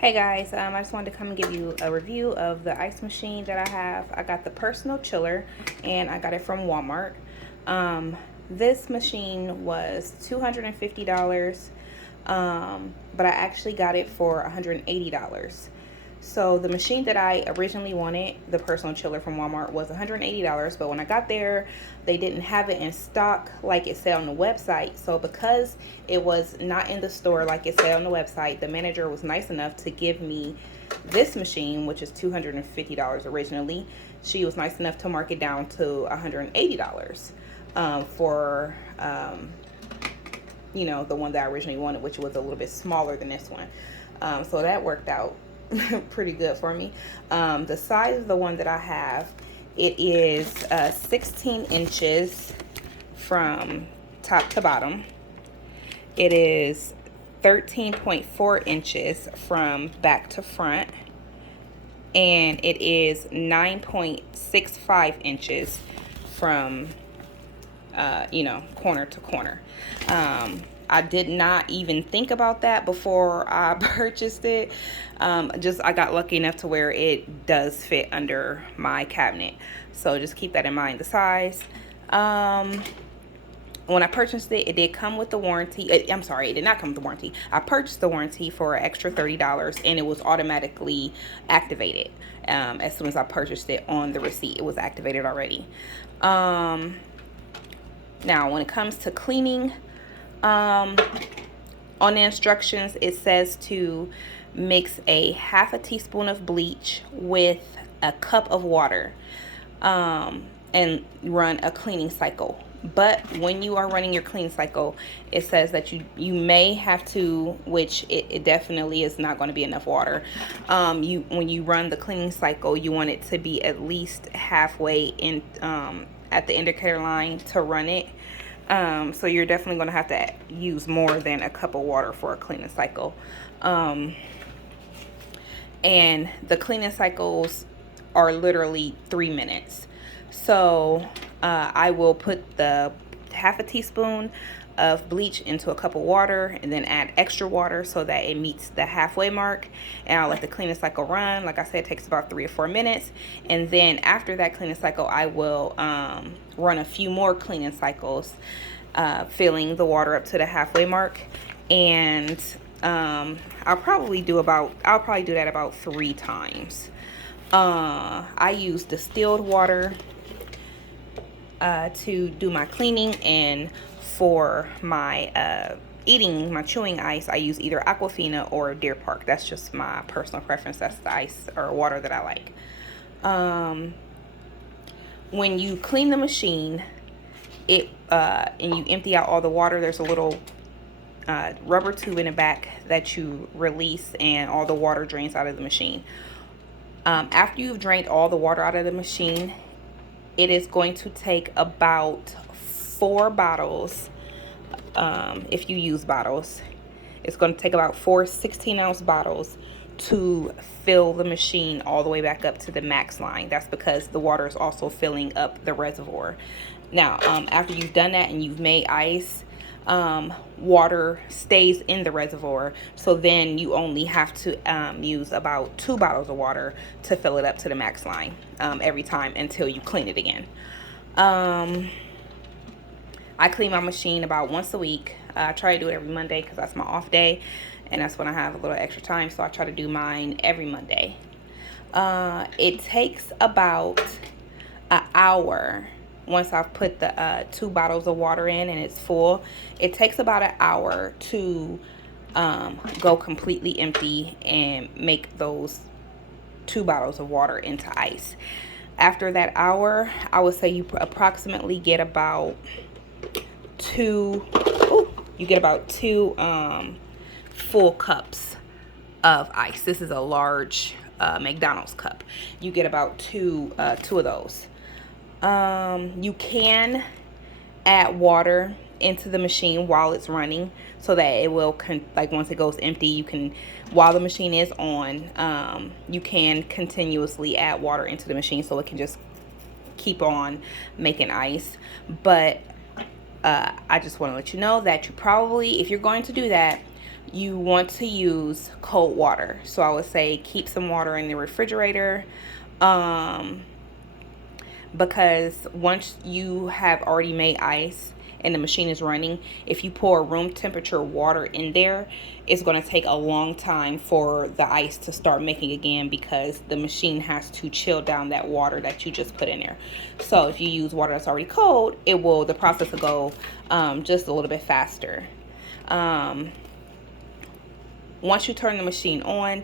Hey guys, I just wanted to come and give you a review of the ice machine that I have. I got the personal chiller and I got it from Walmart. This machine was $250, but I actually got it for $180. So the machine that I originally wanted, the personal chiller from Walmart, was $180, but when I got there, they didn't have it in stock like it said on the website. So because it was not in the store like it said on the website, the manager was nice enough to give me this machine, which is $250 originally. She was nice enough to mark it down to $180 for the one that I originally wanted, which was a little bit smaller than this one. So that worked out pretty good for me. The size of the one that I have, it is 16 inches from top to bottom. It is 13.4 inches from back to front, and it is 9.65 inches from corner to corner. I did not even think about that before I purchased it. I got lucky enough to where it does fit under my cabinet. So just keep that in mind. The size. When I purchased it, it did come with the warranty. I'm sorry, it did not come with the warranty. I purchased the warranty for an extra $30, and it was automatically activated. As soon as I purchased it on the receipt, it was activated already. Now, when it comes to cleaning, on the instructions, it says to mix a half a teaspoon of bleach with a cup of water, and run a cleaning cycle. But when you are running your cleaning cycle, it says that you may have to, which it definitely is not going to be enough water. When you run the cleaning cycle, you want it to be at least halfway in, at the indicator line to run it. So you're definitely going to have to use more than a cup of water for a cleaning cycle. And the cleaning cycles are literally 3 minutes. So I will put the half a teaspoon of bleach into a cup of water and then add extra water so that it meets the halfway mark, and I'll let the cleaning cycle run. Like I said, it takes about 3 or 4 minutes, and then after that cleaning cycle, I will run a few more cleaning cycles, filling the water up to the halfway mark. And I'll probably do that about 3 times. I use distilled water to do my cleaning, and for my my chewing ice, I use either Aquafina or Deer Park. That's just my personal preference. That's the ice or water that I like. When you clean the machine, and you empty out all the water, there's a little rubber tube in the back that you release, and all the water drains out of the machine. After you've drained all the water out of the machine, it is going to take about 4 bottles. If you use bottles, it's going to take about 4 16-ounce bottles to fill the machine all the way back up to the max line. That's because the water is also filling up the reservoir. Now, after you've done that and you've made ice, water stays in the reservoir, so then you only have to use about 2 bottles of water to fill it up to the max line every time until you clean it again. I clean my machine about once a week. I try to do it every Monday because that's my off day, and that's when I have a little extra time, so I try to do mine every Monday. It takes about an hour. Once I've put the 2 bottles of water in and it's full, it takes about an hour to go completely empty and make those 2 bottles of water into ice. After that hour, I would say you approximately get about two full cups of ice. This is a large McDonald's cup. You get about two of those. You can add water into the machine while it's running, so that it will once it goes empty, you can, while the machine is on, you can continuously add water into the machine so it can just keep on making ice. But I just want to let you know that you probably, if you're going to do that, you want to use cold water. So I would say keep some water in the refrigerator. Because once you have already made ice and the machine is running, if you pour room temperature water in there, it's going to take a long time for the ice to start making again, because the machine has to chill down that water that you just put in there. So if you use water that's already cold, the process will go just a little bit faster. Once you turn the machine on,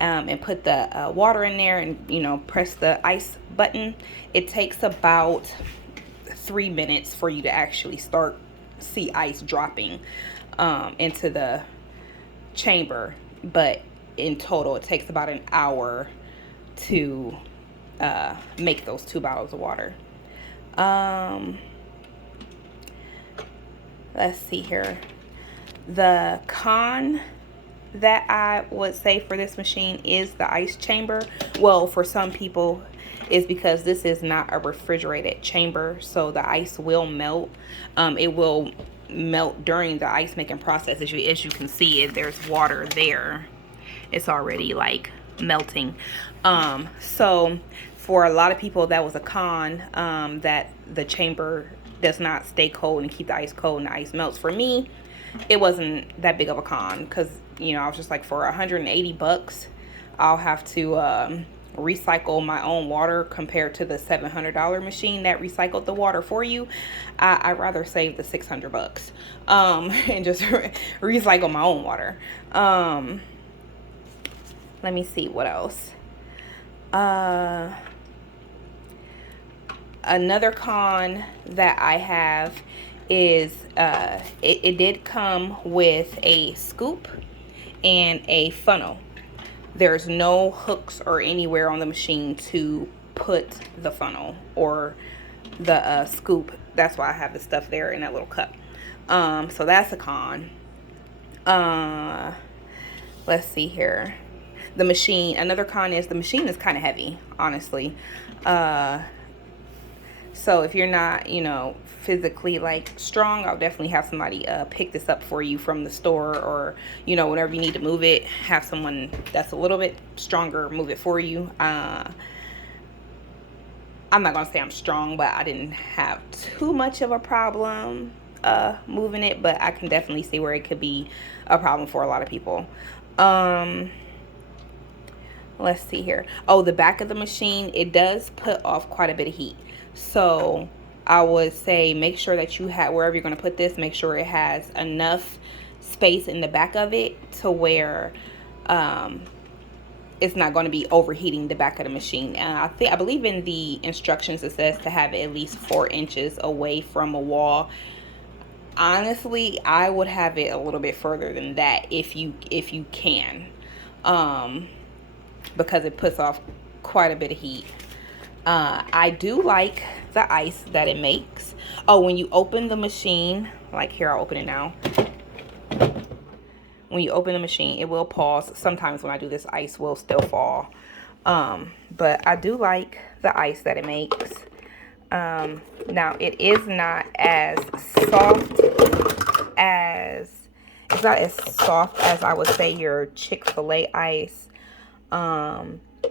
and put the water in there and press the ice button, it takes about 3 minutes for you to actually see ice dropping into the chamber. But in total, it takes about an hour to make those 2 bottles of water. Let's see here. The con that I would say for this machine is the ice chamber. Well, for some people, is because this is not a refrigerated chamber, so the ice will melt. It will melt during the ice making process. As you can see, there's water there. It's already like melting. So for a lot of people, that was a con, that the chamber does not stay cold and keep the ice cold and the ice melts. For me, it wasn't that big of a con, because I was just like, for $180 I'll have to recycle my own water compared to the $700 machine that recycled the water for you. I'd rather save the $600 and just recycle my own water. Let me see what else. Another con that I have is it did come with a scoop and a funnel. There's no hooks or anywhere on the machine to put the funnel or the scoop. That's why I have the stuff there in that little cup. So that's a con. Let's see here. The machine, another con is the machine is kind of heavy, honestly. So if you're not, physically like strong, I'll definitely have somebody pick this up for you from the store, or whenever you need to move it, have someone that's a little bit stronger move it for you. I'm not gonna say I'm strong, but I didn't have too much of a problem moving it, but I can definitely see where it could be a problem for a lot of people. Let's see here. Oh, the back of the machine, it does put off quite a bit of heat. So I would say make sure that you have, wherever you're going to put this, make sure it has enough space in the back of it to where it's not going to be overheating the back of the machine. And I believe in the instructions it says to have it at least 4 inches away from a wall. Honestly, I would have it a little bit further than that if you can, because it puts off quite a bit of heat. I do like the ice that it makes. Oh, when you open the machine, like here, I'll open it now. When you open the machine, it will pause. Sometimes when I do this, ice will still fall. But I do like the ice that it makes. Now, it is not as soft as, I would say your Chick-fil-A ice.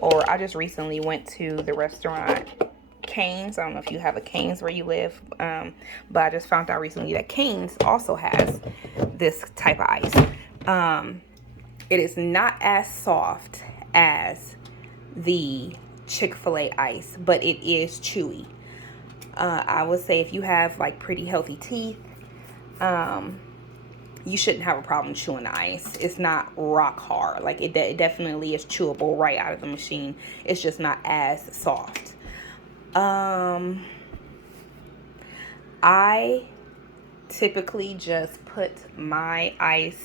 Or I just recently went to the restaurant Cane's. I don't know if you have a Cane's where you live, but I just found out recently that Cane's also has this type of ice. It is not as soft as the Chick-fil-A ice, but it is chewy. I would say if you have like pretty healthy teeth, you shouldn't have a problem chewing the ice. It's not rock hard. Like it definitely is chewable right out of the machine. It's just not as soft. I typically just put my ice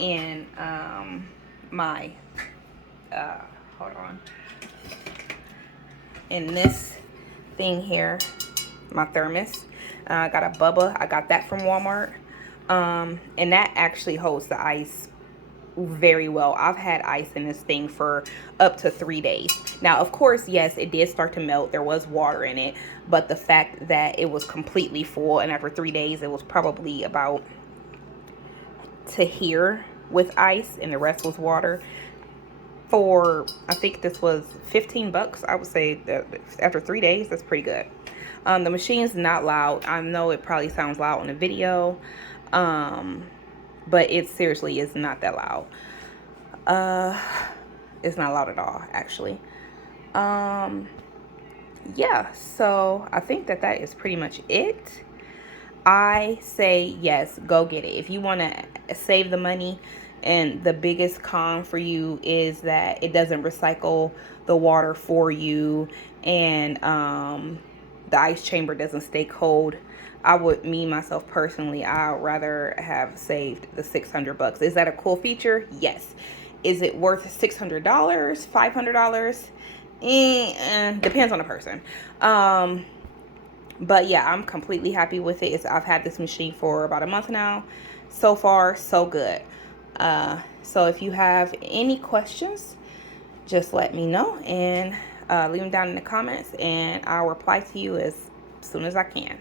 in my hold on, in this thing here, my thermos. I got a Bubba. I got that from Walmart. And that actually holds the ice very well. I've had ice in this thing for up to 3 days. Now, of course, yes, it did start to melt. There was water in it, but the fact that it was completely full, and after 3 days, it was probably about to here, with ice and the rest was water. For, I think this was 15 bucks. I would say that after 3 days, that's pretty good. The machine's not loud. I know it probably sounds loud in the video, but it seriously is not that loud. It's not loud at all, actually. Yeah, so I think that is pretty much it. I say yes, go get it. If you want to save the money, and the biggest con for you is that it doesn't recycle the water for you, and the ice chamber doesn't stay cold. I would, myself personally, I'd rather have saved the 600 bucks. Is that a cool feature? Yes. Is it worth $600, $500? Depends on the person. But yeah, I'm completely happy with it. I've had this machine for about a month now. So far, so good. So if you have any questions, just let me know, and leave them down in the comments, and I'll reply to you as soon as I can.